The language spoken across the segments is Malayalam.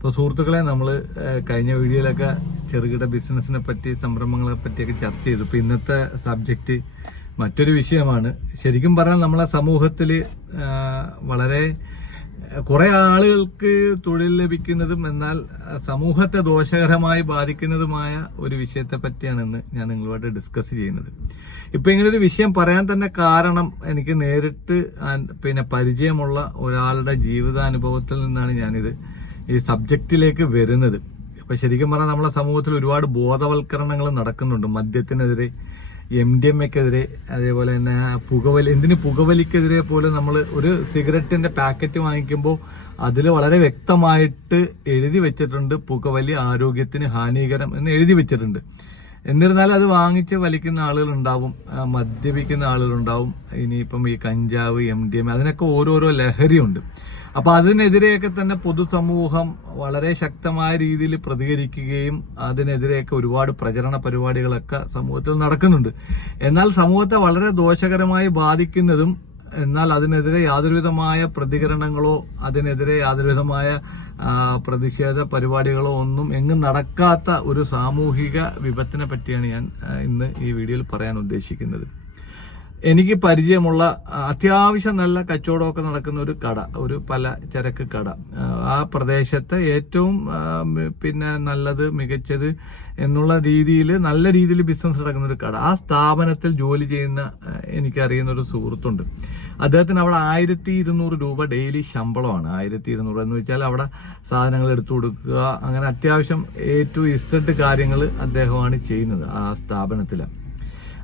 ഇപ്പോൾ സുഹൃത്തുക്കളെ, നമ്മൾ കഴിഞ്ഞ വീഡിയോയിലൊക്കെ ചെറുകിട ബിസിനസ്സിനെ പറ്റി, സംരംഭങ്ങളെ പറ്റിയൊക്കെ ചർച്ച ചെയ്തു. ഇപ്പോൾ ഇന്നത്തെ സബ്ജക്റ്റ് മറ്റൊരു വിഷയമാണ്. ശരിക്കും പറഞ്ഞാൽ നമ്മളെ സമൂഹത്തിൽ വളരെ കുറെ ആളുകൾക്ക് തൊഴിൽ ലഭിക്കുന്നതും എന്നാൽ സമൂഹത്തെ ദോഷകരമായി ബാധിക്കുന്നതുമായ ഒരു വിഷയത്തെ പറ്റിയാണ് ഇന്ന് ഞാൻ നിങ്ങളുമായിട്ട് ഡിസ്കസ് ചെയ്യുന്നത്. ഇപ്പൊ ഇങ്ങനൊരു വിഷയം പറയാൻ തന്നെ കാരണം എനിക്ക് നേരിട്ട് പരിചയമുള്ള ഒരാളുടെ ജീവിതാനുഭവത്തിൽ നിന്നാണ് ഞാനിത് ഈ സബ്ജക്റ്റിലേക്ക് വരുന്നത്. അപ്പൊ ശരിക്കും പറഞ്ഞാൽ നമ്മളെ സമൂഹത്തിൽ ഒരുപാട് ബോധവൽക്കരണങ്ങൾ നടക്കുന്നുണ്ട്. മദ്യത്തിനെതിരെ, MDMAക്കെതിരെ, അതേപോലെ തന്നെ പുകവലിക്കെതിരെ പോലും നമ്മൾ ഒരു സിഗരറ്റിന്റെ പാക്കറ്റ് വാങ്ങിക്കുമ്പോൾ അതിൽ വളരെ വ്യക്തമായിട്ട് എഴുതി വെച്ചിട്ടുണ്ട് പുകവലി ആരോഗ്യത്തിന് ഹാനികരം എന്ന് എഴുതി വെച്ചിട്ടുണ്ട്. എന്നിരുന്നാലും അത് വാങ്ങിച്ച് വലിക്കുന്ന ആളുകളുണ്ടാവും, മദ്യപിക്കുന്ന ആളുകളുണ്ടാവും. ഇനിയിപ്പം ഈ കഞ്ചാവ്, MDMA അതിനൊക്കെ ഓരോരോ ലഹരിയുണ്ട്. അപ്പൊ അതിനെതിരെയൊക്കെ തന്നെ പൊതുസമൂഹം വളരെ ശക്തമായ രീതിയിൽ പ്രതികരിക്കുകയും അതിനെതിരെയൊക്കെ ഒരുപാട് പ്രചരണ പരിപാടികളൊക്കെ സമൂഹത്തിൽ നടക്കുന്നുണ്ട്. എന്നാൽ സമൂഹത്തെ വളരെ ദോഷകരമായി ബാധിക്കുന്നതും എന്നാൽ അതിനെതിരെ യാതൊരുവിധമായ പ്രതികരണങ്ങളോ അതിനെതിരെ യാതൊരുവിധമായ പ്രതിഷേധ പരിപാടികളോ ഒന്നും എങ്ങും നടക്കാത്ത ഒരു സാമൂഹിക വിപത്തിനെ പറ്റിയാണ് ഞാൻ ഇന്ന് ഈ വീഡിയോയിൽ പറയാൻ ഉദ്ദേശിക്കുന്നത്. എനിക്ക് പരിചയമുള്ള അത്യാവശ്യം നല്ല കച്ചവടമൊക്കെ നടക്കുന്ന ഒരു കട, ഒരു പലചരക്ക് കട, ആ പ്രദേശത്തെ ഏറ്റവും നല്ലത്, മികച്ചത് എന്നുള്ള രീതിയിൽ നല്ല രീതിയിൽ ബിസിനസ് നടക്കുന്ന ഒരു കട. ആ സ്ഥാപനത്തിൽ ജോലി ചെയ്യുന്ന എനിക്കറിയുന്ന ഒരു സുഹൃത്തുണ്ട്. അദ്ദേഹത്തിന് അവിടെ 1200 രൂപ ഡെയിലി ശമ്പളമാണ്. 1200 എന്ന് വെച്ചാൽ അവിടെ സാധനങ്ങൾ എടുത്തു കൊടുക്കുക, അങ്ങനെ അത്യാവശ്യം A to Z കാര്യങ്ങൾ അദ്ദേഹമാണ് ചെയ്യുന്നത് ആ സ്ഥാപനത്തിൽ.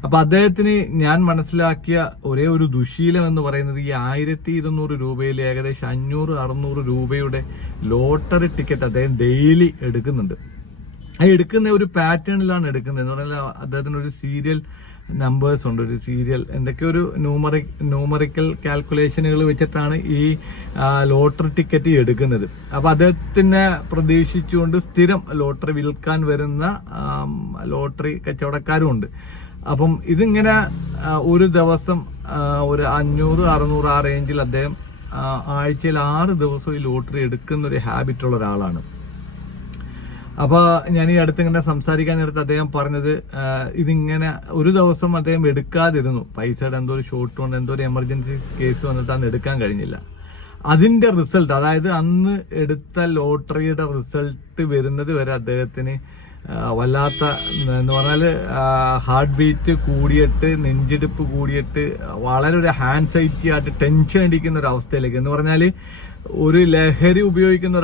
അപ്പൊ അദ്ദേഹത്തിന് ഞാൻ മനസ്സിലാക്കിയ ഒരേ ഒരു ദുശീലം എന്ന് പറയുന്നത് ഈ 1200 രൂപയിൽ ഏകദേശം 500-600 രൂപയുടെ ലോട്ടറി ടിക്കറ്റ് അദ്ദേഹം ഡെയിലി എടുക്കുന്നുണ്ട്. അത് എടുക്കുന്ന ഒരു പാറ്റേണിലാണ് എടുക്കുന്നത്. എന്ന് പറഞ്ഞാൽ അദ്ദേഹത്തിന് ഒരു സീരിയൽ നമ്പേഴ്സ് ഉണ്ട്, ഒരു സീരിയൽ എന്തൊക്കെയോ ഒരു ന്യൂമറിക്കൽ കാൽക്കുലേഷനുകൾ വെച്ചിട്ടാണ് ഈ ലോട്ടറി ടിക്കറ്റ് എടുക്കുന്നത്. അപ്പൊ അദ്ദേഹത്തിനെ പ്രതീക്ഷിച്ചുകൊണ്ട് സ്ഥിരം ലോട്ടറി വിൽക്കാൻ വരുന്ന ലോട്ടറി കച്ചവടക്കാരും ഉണ്ട്. അപ്പം ഇതിങ്ങനെ ഒരു ദിവസം ഒരു 500-600 ആ റേഞ്ചിൽ അദ്ദേഹം ആഴ്ചയിൽ 6 ദിവസം ഈ ലോട്ടറി എടുക്കുന്ന ഒരു ഹാബിറ്റുള്ള ഒരാളാണ്. അപ്പൊ ഞാൻ ഈ അടുത്ത് ഇങ്ങനെ സംസാരിക്കാൻ നേരത്ത് അദ്ദേഹം പറഞ്ഞത് ഇതിങ്ങനെ ഒരു ദിവസം അദ്ദേഹം എടുക്കാതിരുന്നു. പൈസയുടെ എന്തോ ഒരു ഷോർട്ട് കൊണ്ട് എന്തോ ഒരു എമർജൻസി കേസ് വന്നിട്ട് അന്ന് എടുക്കാൻ കഴിഞ്ഞില്ല. അതിന്റെ റിസൾട്ട്, അതായത് അന്ന് എടുത്ത ലോട്ടറിയുടെ റിസൾട്ട് വരുന്നത് വരെ അദ്ദേഹത്തിന് വല്ലാത്ത എന്ന് പറഞ്ഞാല് ഹാർട്ട് ബീറ്റ് കൂടിയിട്ട്, നെഞ്ചിടിപ്പ് കൂടിയിട്ട്, വളരെ ഒരു ആൻസൈറ്റി ആയിട്ട് ടെൻഷൻ അടിക്കുന്ന ഒരു അവസ്ഥയിലേക്ക്, എന്ന് പറഞ്ഞാല് ഒരു ലഹരി ഉപയോഗിക്കുന്ന